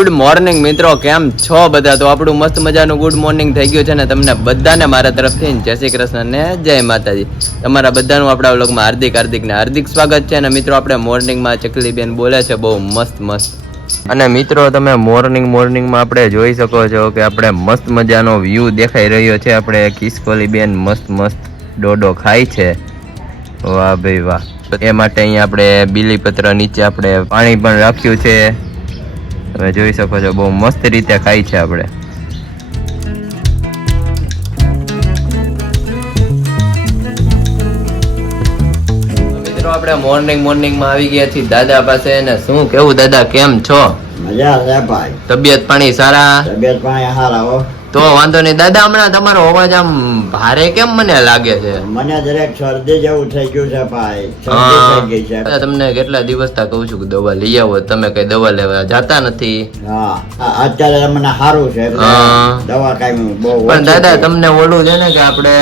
Good morning મિત્રો. કેમ છો બધા? તો આપણું મસ્ત મજાનું ગુડ મોર્નિંગ થઈ ગયું છે ને તમને બધાને મારા તરફથી. જય શ્રી કૃષ્ણ ને જય માતાજી. તમારા બધાનું આપણા વ્લોગમાં હાર્દિક હાર્દિક ને હાર્દિક સ્વાગત છે. અને મિત્રો, આપણે મોર્નિંગમાં ચકલીબેન બોલે છે બહુ મસ્ત મસ્ત. અને મિત્રો, તમે મોર્નિંગ, મોર્નિંગમાં આપણે જોઈ શકો છો કે આપણે મસ્ત મજાનો વ્યૂ દેખાઈ રહ્યો છે. આપણે કિસકોલીબેન મસ્ત મસ્ત ડોડો ખાય છે. વાહ ભાઈ વાહ. એ માટે અહીંયા આપણે બીલીપત્ર નીચે આપણે પાણી પણ રાખ્યું છે. તમે જોઈ શકો છો બહુ મસ્ત રીતે ખાય છે આપણે. મિત્રો આપણે મોર્નિંગ મોર્નિંગમાં આવી ગયા છીએ દાદા પાસે ને શું કેવું દાદા કેમ છો? મજા છે ભાઈ. તબિયત પાણી સારા? તબિયત પાણી સારા હો. તો વાંધો નહીં. દાદા હમણાં તમારો અવાજ આમ ભારે કેમ મને લાગે છે? મને જરાક શરદી જેવું થઈ ગયું છે ભાઈ. તમને કેટલા દિવસ તા કહું છું કે દવા લઈ આવો. તમે કઈ દવા લેવા જાતા નથી. હા. અત્યારે મને સારું છે દવા કાંઈ પણ દાદા તમને ઓલું છે ને કે આપણે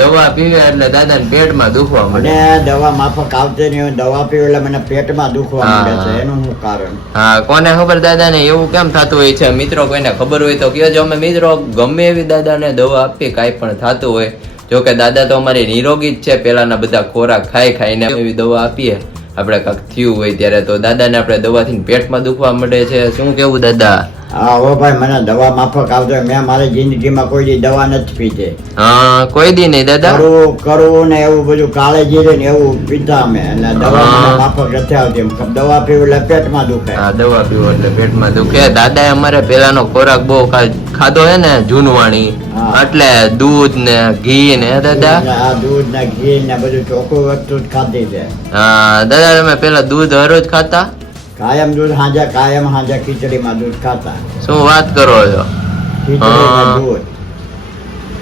દવા પીવે એટલે દાદા પેટમાં દુખવા મને દવા માફક આવતી નહીં દવા પીવે એટલે મને પેટમાં દુખવા માંડે છે એનું હું કારણ. હા કોને ખબર દાદા ને એવું કેમ થતું હોય છે? મિત્રો કોઈને ખબર હોય તો કહેજો અમે મિત્રો ગમે એવી દાદાને દવા આપીએ કાંઈ પણ થતું હોય. જો કે દાદા તો અમારી નિરોગી જ છે પેલાના બધા ખોરાક ખાઈ ખાઈને એવી દવા આપીએ. આપણે કાંક થયું હોય ત્યારે તો દાદાને આપણે દવાથી પેટમાં દુખવા મળે છે. શું કેવું દાદા? હા હો ભાઈ મને દવા માફક આવતો મેં મારી જિંદગીમાં કોઈ દી દવા નથી પીધી. હા કોઈ દી નહીં દાદા. કરવું કરવું ને એવું બધું કાળે જીરે ને એવું પીતા અમે. એટલે દવા માફક નથી આવતી. દવા પીવું એટલે પેટમાં દુખે. હા દવા પીવું એટલે પેટમાં દુખે. દાદાએ અમારે પેલાનો ખોરાક બહુ ખા- ખાધો હે ને જૂનવાણી એટલે દૂધ ને ઘી ને દાદા? દૂધ ને ઘી ને બધું ચોખ્ખું વસ્તુ જ ખાધી છે. હા દાદા તમે પેલા દૂધ હરોજ ખાતા? કાયમ દૂધ હાજા કાયમ હાજે ખીચડીમાં દૂધ ખાતા. શું વાત કરો છો?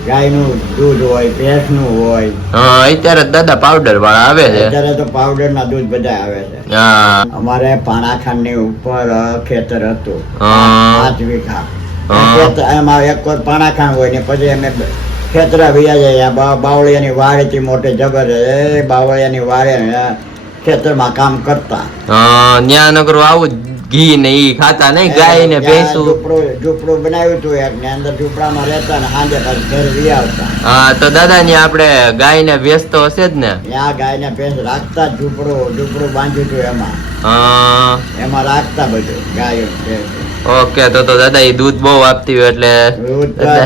ગાયનું દૂધ હોય ભેંસનું હોય. હા અત્યારે દાદા પાવડર વાળા આવે છે. અત્યારે તો પાવડર ના દૂધ બધા આવે છે. હા. અમારે પાણાખાંડની ઉપર ખેતર હતું. પાંચ વીઘા. એમાં એક કોઈ પાણાખાંડ હોય ને પછી અમે ખેતરા વ્યા જાય બાવળિયાની વાડથી મોટે જબર એ બાવળિયાની અ, ખેતરમાં કામ કરતા. ન્યા આવું ઘી ને ઈ ખાતા નહીં ગાય ને ત્યાં ભેંસું. ઝૂંપડું બનાવ્યું હતું એક ને અંદર ઝૂંપડામાં રહેતા ને સાંજે પાછું ઘર વી આવતા. હા તો દાદા ને આપણે ગાય ને ભેંસ તો હશે જ ને? ત્યાં ગાય ને ભેંસ રાખતા ઝૂપડું ઝૂંપડું બાંધ્યું હતું એમાં. એમાં રાખતા બધું ગાયો ઓકે તો તો દાદા એ દૂધ બહુ આપતી હોય એટલે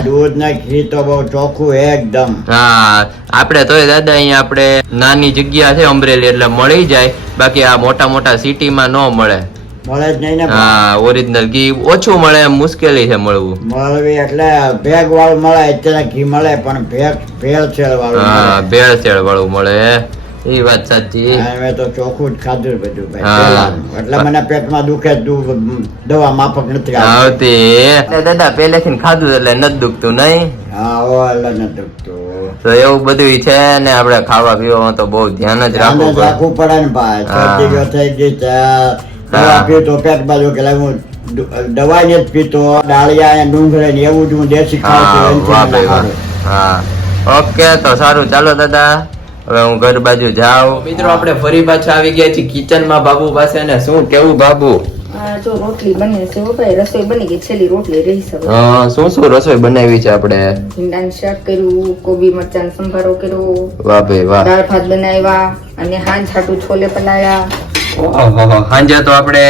દૂધ ને ઘી તો બહુ ચોખ્ખું એકદમ. હા આપણે તોય દાદા અહીંયા આપણે નાની જગ્યા છે અમરેલી એટલે મળી જાય. બાકી આ મોટા મોટા સિટીમાં ન મળે. મળે જ નહીં ને હા ઓરિજિનલ ઘી ઓછું મળે મુશ્કેલી છે મળવું. મળવી એટલે ભેગ વાળું મળે અત્યારે ઘી મળે પણ ભેગ ભેળસેળ વાળું હા ભેળસેળ વાળું મળે. એ વાત સાચી. હવે તો ચોખ્ખું જ ખાધું બધું ભાઈ. એટલે મને પેટમાં દુખે દવા માફક નથી આવતી. દાદા પહેલેથી ખાધું એટલે નથી દુખતું નહીં? હા ઓ એટલે નથી દુખતું. તો એવું બધું છે ને આપણે ખાવા પીવામાં તો બહુ ધ્યાન જ રાખવું રાખવું પડે ને ભાઈ. શરદી થઈ ગઈ છે. દવા. પીવું તો પેટ બાજુ કે લાય હું દુ- દવાઈ નથી પીતો ડાળિયા ડુંગળી ને એવું જ હું દેશી ખાઉં છું. હા. ઓકે તો સારું. ચાલો દાદા. હવે હું ઘર બાજુ જાઉં. મિત્રો આપણે ફરી પાછા આવી ગયા છીએ કિચનમાં બાબુ પાસે ને શું કેવું બાબુ? જો રોટલી બને છે ભાઈ રસોઈ બની ગઈ છેલ્લી રોટલી રહી છે. શું શું રસોઈ બનાવી છે આપણે? ભીંડાનું શાક કર્યું કોબી મરચાં સંભારો કર્યો વાહ ભાઈ વાહ. દાળ ભાત બનાવ્યા અને હાંજ હાટું છોલે પલાળ્યા. સાંજે તો આપણે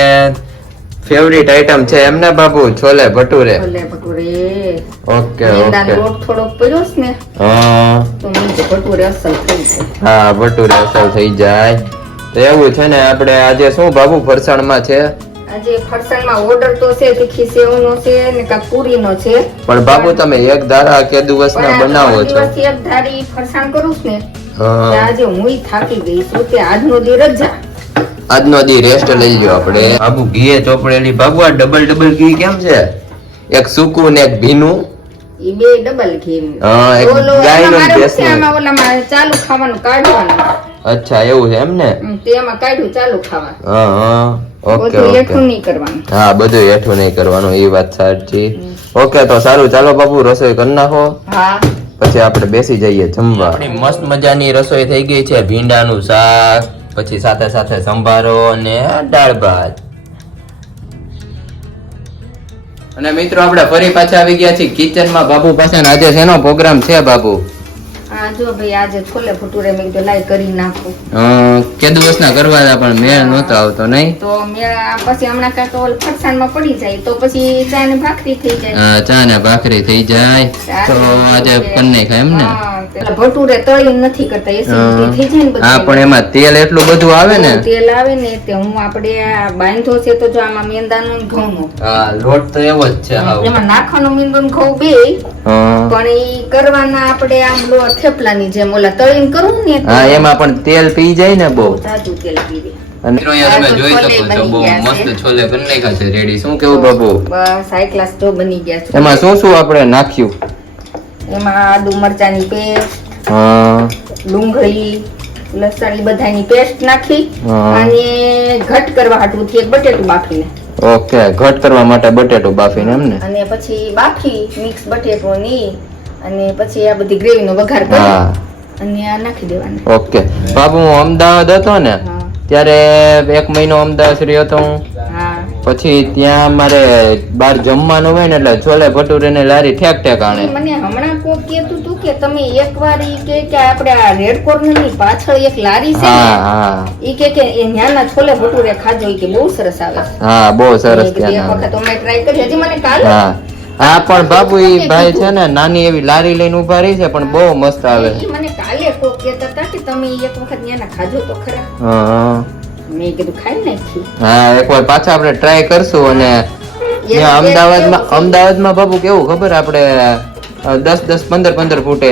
ફેવરિટ આઈટમ છે એમને બાબુ છોલે ભટુરે. છોલે ભટુરે. Okay okay. લોટ થોડોક પડ્યો છે ને હા. તો ભટુરે અસલ થઈ જાય. હા ભટુરે અસલ થઈ જાય. તો એવું છે ને આપણે આજે શું બાબુ ફરસાણમાં છે? આજે ફરસાણમાં ઓર્ડર તો છે તીખી સેવનો છે ને કાં પૂરીનો છે. પણ બાબુ તમે એક ધારા કે દિવસના ના બનાવો છો? એક ધારી ફરસાણ કરું છું ને આજે હું થાકી ગઈ છું કે આજનો દિવસ રજા. આજનો દી રેસ્ટ લઈ લ્યો આપણે. બાબુ ઘીએ ચોપડેલી આ ડબલ ડબલ ઘી કેમ છે? એક સૂકું ને એક ભીનું. બે ડબલ ઘી. હા, એક ઓલો ગાયનું એમાં મારે ભેંસનું. શું છે, આમાં ઓલામાં ચાલુ ખાવાનું કાઢવાનું. અચ્છા એવું છે એમ ને કાઢ્યું ચાલુ હા હા. ઓકે બધું ઓકે. નહીં કરવાનું. હા બધું એઠું નહીં કરવાનું એ વાત સાચી. ઓકે તો સારું ચાલો બાપુ રસોઈ કરી નાખો. હા. પછી આપણે બેસી જઈએ જમવા. મસ્ત મજાની રસોઈ થઈ ગઈ છે ભીંડાનું શાક પછી સાથે સાથે સંભારો અને દાળ ભાત. અને મિત્રો આપણે ફરી પાછા આવી ગયા છીએ કિચનમાં. બાબુ પાસે આજે શેનો પ્રોગ્રામ છે બાબુ? હા જો ભાઈ આજે છોલે ભટુરે મેં કીધું લાઈ કરી નાખું. કે દિવસના કરવા હતા પણ મેળ નહોતો આવતો નહીં? તો મેં પછી હમણાં કાંઈક ઓલ ફરસાણમાં પડી જાય તો પછી ચા ને ભાખરી થઈ જાય. ચા ને ભાખરી થઈ જાય. તો આજે કન્ને ખાય એમ ને પેલા ભટુરે તળી નથી કરતા એસિડિટી થઈ જાય ને હા પણ એમાં. તેલ એટલું બધું આવે ને. તેલ આવે ને તે હું આપણે આ બાંધો છે તો જો આમાં મેંદાનો ને ઘઉંનો. હા લોટ તો એવો જ છે એમાં નાખવાનો મેંદો ને ઘઉં બે. પણ ઈ કરવાના આપણે આમ લો થેપલાની જેમ ઓલા તળીને કરવું ને હા એમાં પણ તેલ પી જાય ને બહુ. તાજું તેલ પી અને તમે જોઈ શકો છો બહુ મસ્ત છોલે બની નાખ્યા છે રેડી. શું કેવું બાબુ બસ હાઈ ક્લાસ જો બની ગયા છે. એમાં શું શું આપણે નાખ્યું? એમાં આદુ મરચાની પેસ્ટ હા. ડુંગળી લસણ બધાની પેસ્ટ નાખી અને ઘટ કરવા હાટું થી એક બટેટું બાફીને. ઓકે ઘટ કરવા માટે બટેટું બાફીને એમ ને અને પછી બાફી મિક્સ બટેટોની અને પછી આ બધી ગ્રેવી નો વઘાર કરી અને આ નાખી દેવાનું. ઓકે. બાબુ હું અમદાવાદ હતો ને ત્યારે એક મહિનો અમદાવાદ રહ્યો હતો હા. પછી ત્યાં મારે બહાર જમવાનું હોય ને એટલે છોલે ભટુરે ને લારી ઠેક ઠેક આણે. મને હમણાં કોક કહેતું તું કે તમે એકવાર ઈ કે કે આપણે આ રેડ કોર્નરની પાછળ એક લારી છે હા હા. ઈ કે કે એ ન્યાના છોલે ભટુરે ખાજો ઈ કે બહુ સરસ આવે. હા બહુ સરસ ત્યાં એક વખત અમે ટ્રાય કરી હજી મને કાલે હા. હા પણ બાબુ ઈ ભાઈ છે ને નાની એવી લારી લઈને ઊભા રહી છે પણ બહુ મસ્ત આવે. મને કાલે કોક કહેતા હતા કે તમે એક વખત ન્યાના ખાજો તો ખરા. હા. મેં કીધું ખાઈ નાખી. હા એકવાર પાછા આપણે ટ્રાય કરશું અને અમદાવાદમાં અમદાવાદમાં બાબુ કેવું ખબર આપણે દસ દસ પંદર પંદર ફૂટે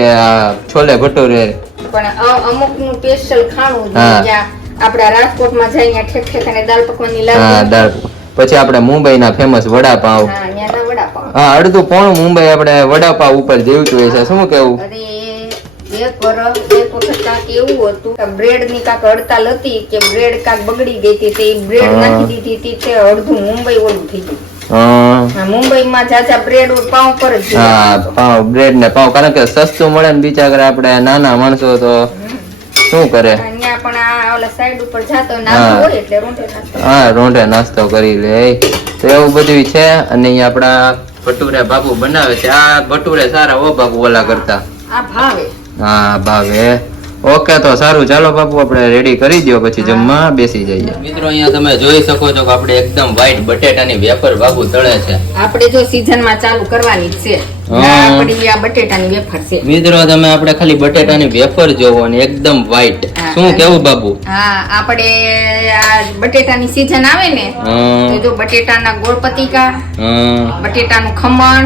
છોલે ભટુરે. પણ અમુકનું સ્પેશિયલ ખાણું હા. રાજકોટમાં જાય ઠેક ઠેક અને દાલ પકવાની હા દાળ પછી આપણે મુંબઈના ફેમસ વડાપાવ. હા ત્યાંના વડાપાવ. હા અડધું પોણું મુંબઈ આપણે વડાપાવ ઉપર જેવું જોઈએ છે. શું કેવું? અરે એક વરસ એક વખત કાંક એવું હતું કે બ્રેડની કાંક હડતાલ હતી કે બ્રેડ કાંક બગડી ગઈ હતી તે બ્રેડ નાખી દીધી હતી તે અડધું મુંબઈ ઓલું થઈ ગયું. મુંબઈમાં જાજા બ્રેડ પાઉં પર જ હા મળે. બ્રેડ ને પાવ કારણ કે સસ્તું મળે ને બિચારા આપણે નાના માણસો તો શું કરે? અહીંયા પણ આ ઓલા સાઈડ ઉપર જાતો હા. નાસ્તો હોય એટલે રોંઢે નાસ્તો હા રોંઢે નાસ્તો કરી લે. તો એવું બધું છે. અને અહીંયા આપણા ભટુરે બાબુ બનાવે છે. આ ભટુરે સારા ઓ બાબુ ઓલા કરતા. આ ભાવે. હા ભાવે. ઓકે તો સારું. ચાલો બાપુ આપણે રેડી કરી દો પછી જમવા બેસી જઈએ. મિત્રો અહીંયા તમે જોઈ શકો છો કે આપણે એકદમ વ્હાઈટ બટેટાની વેફર બાપુ તળે છે. આપણે જો સીઝનમાં ચાલુ કરવાની છે. આ આપણી આ બટેટાની વેફર છે. મિત્રો તમે આપણે ખાલી બટેટાની વેફર જોવો ને એકદમ વ્હાઈટ શું કેવું બાપુ? હા આપણે આ બટેટાની સીઝન આવે ને તો જો બટેટાના ગોળ પતિકા બટેટાનું ખમણ.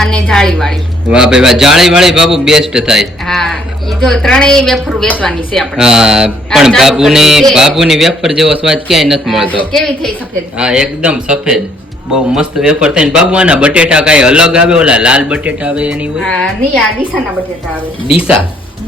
અને જાળીવાળી. વાહ ભાઈ વાહ. જાળી વાળી બાબુ બેસ્ટ થાય. હા ઈ જો ત્રણેય વેફર વેચવાની છે આપણે. હા પણ બાબુની બાબુની વેફર જેવો સ્વાદ ક્યાંય નથી મળતો. કેવી થઈ સફેદ? હા એકદમ સફેદ. બહુ મસ્ત વેફર થાય. ને બાબુ આના બટેટા કઈ અલગ આવે? ઓલા લાલ બટેટા આવે એની હોય? હા નહીં આ દિશાના બટેટા આવે. ડીસા?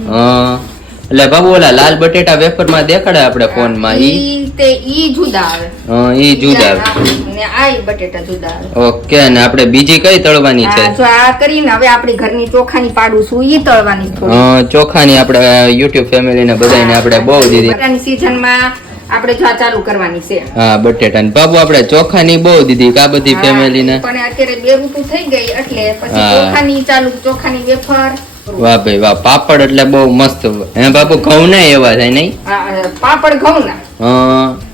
હા. એટલે બાબુ ઓલા લાલ બટેટા વેફરમાં દેખાડે આપણે ફોનમાં ઈ તે ઈ જુદા આવે. હા, ઈ જુદા આવે. ને આ ઈ બટેટા જુદા આવે. ઓકે અને આપણે બીજી કઈ તળવાની છે? જો આ કરીને હવે આપણી ઘરની ચોખાની પાડું છું ઈ તળવાની થોડી. અ, ચોખાની આપણે યુટ્યુબ ફેમિલી ને બધાને આપણે બહુ દીધી. બટાટાની સીઝનમાં આપણે જો આ ચાલુ કરવાની છે. હા બટેટા ને બાબુ આપણે ચોખાની બહુ દીધી કા બધી ફેમિલી ને? પણ અત્યારે બે ઋતુ થઈ ગઈ એટલે પછી હા. ચોખાની ચાલુ ચોખાની વેફર વાહ ભાઈ વાહ. પાપડ એટલે બહુ મસ્ત. હે બાપુ ઘઉં ના એવા થાય નહીં? પાપડ ઘઉં ના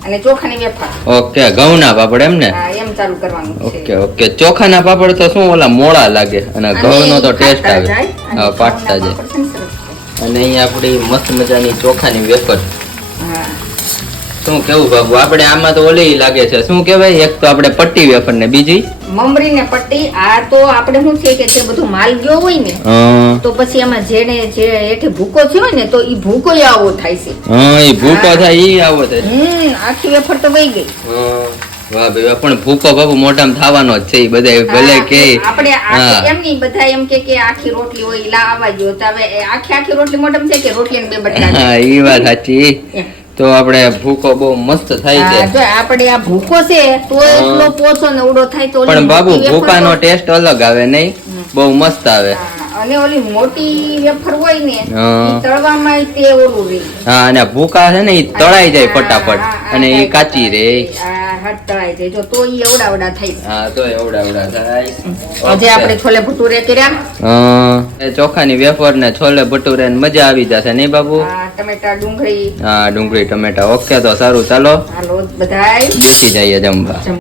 અને ચોખાની વેફર. ઓકે ઘઉં ના પાપડ એમ ને? એમ ચાલુ કરવાનું ઓકે ઓકે. ચોખાના પાપડ તો શું ઓલા મોળા લાગે? અને ઘઉં નો તો ટેસ્ટ આવે. ફાટતા જાય. અને અહીંયા આપણી મસ્ત મજાની ચોખાની વેફર. શું કેવું બાબુ? આપણે આમાં તો ઓલી લાગે છે. શું કહેવાય? એક તો આપણે પટ્ટી વેફર ને બીજી? મમરી ને પટ્ટી આ તો આપણે શું છે કે જે બધું માલ ગયો હોય ને તો પછી એમાં જેને જે હેઠે ભૂકો થયો ને તો ઈ ભૂકો આવો થાય છે. હા ઈ ભૂકો થાય ઈ આવો થાય હમ આખી વેફર તો વહી ગઈ. વાહ ભાઈ પણ ભૂકો બાબુ મોટામાં થવાનો જ છે એ બધા ભલે કે આપણે એમ નહીં બધા એમ કે કે આખી રોટલી હોય લાવવા જો તો હવે આખી આખી રોટલી મોટામાં છે કે રોટલી ને બે બટાકા? હા ઈ વાત સાચી. તો આપણે ભૂકો બહુ મસ્ત થાય છે. જો આપણે આ ભૂકો છે તો એટલો પોચો ને ઉડો થાય તો પણ બાબુ ભૂકાનો ટેસ્ટ અલગ આવે નહીં. બહુ મસ્ત આવે. અને ઓલી મોટી વેફર હોય ને. તળવામાં તે ઓલું રહે. હા અને ભૂકા છે ને એ તળાઈ જાય ફટાફટ અને એ કાચી રે હા, હાથ તળાય છે. જો તો ઈ એવડાવડા થાય. હા તો એવડા થાય. આજે આપણે છોલે ભટુરે કર્યા? એ ચોખાની વેફર ને છોલે ભટુરે ને મજા આવી જશે નહીં બાબુ? ટમેટા ડુંગળી. હા ડુંગળી ટમેટા. ઓકે તો સારું ચાલો. હાલો બધાય. બેસી જઈએ જમવા.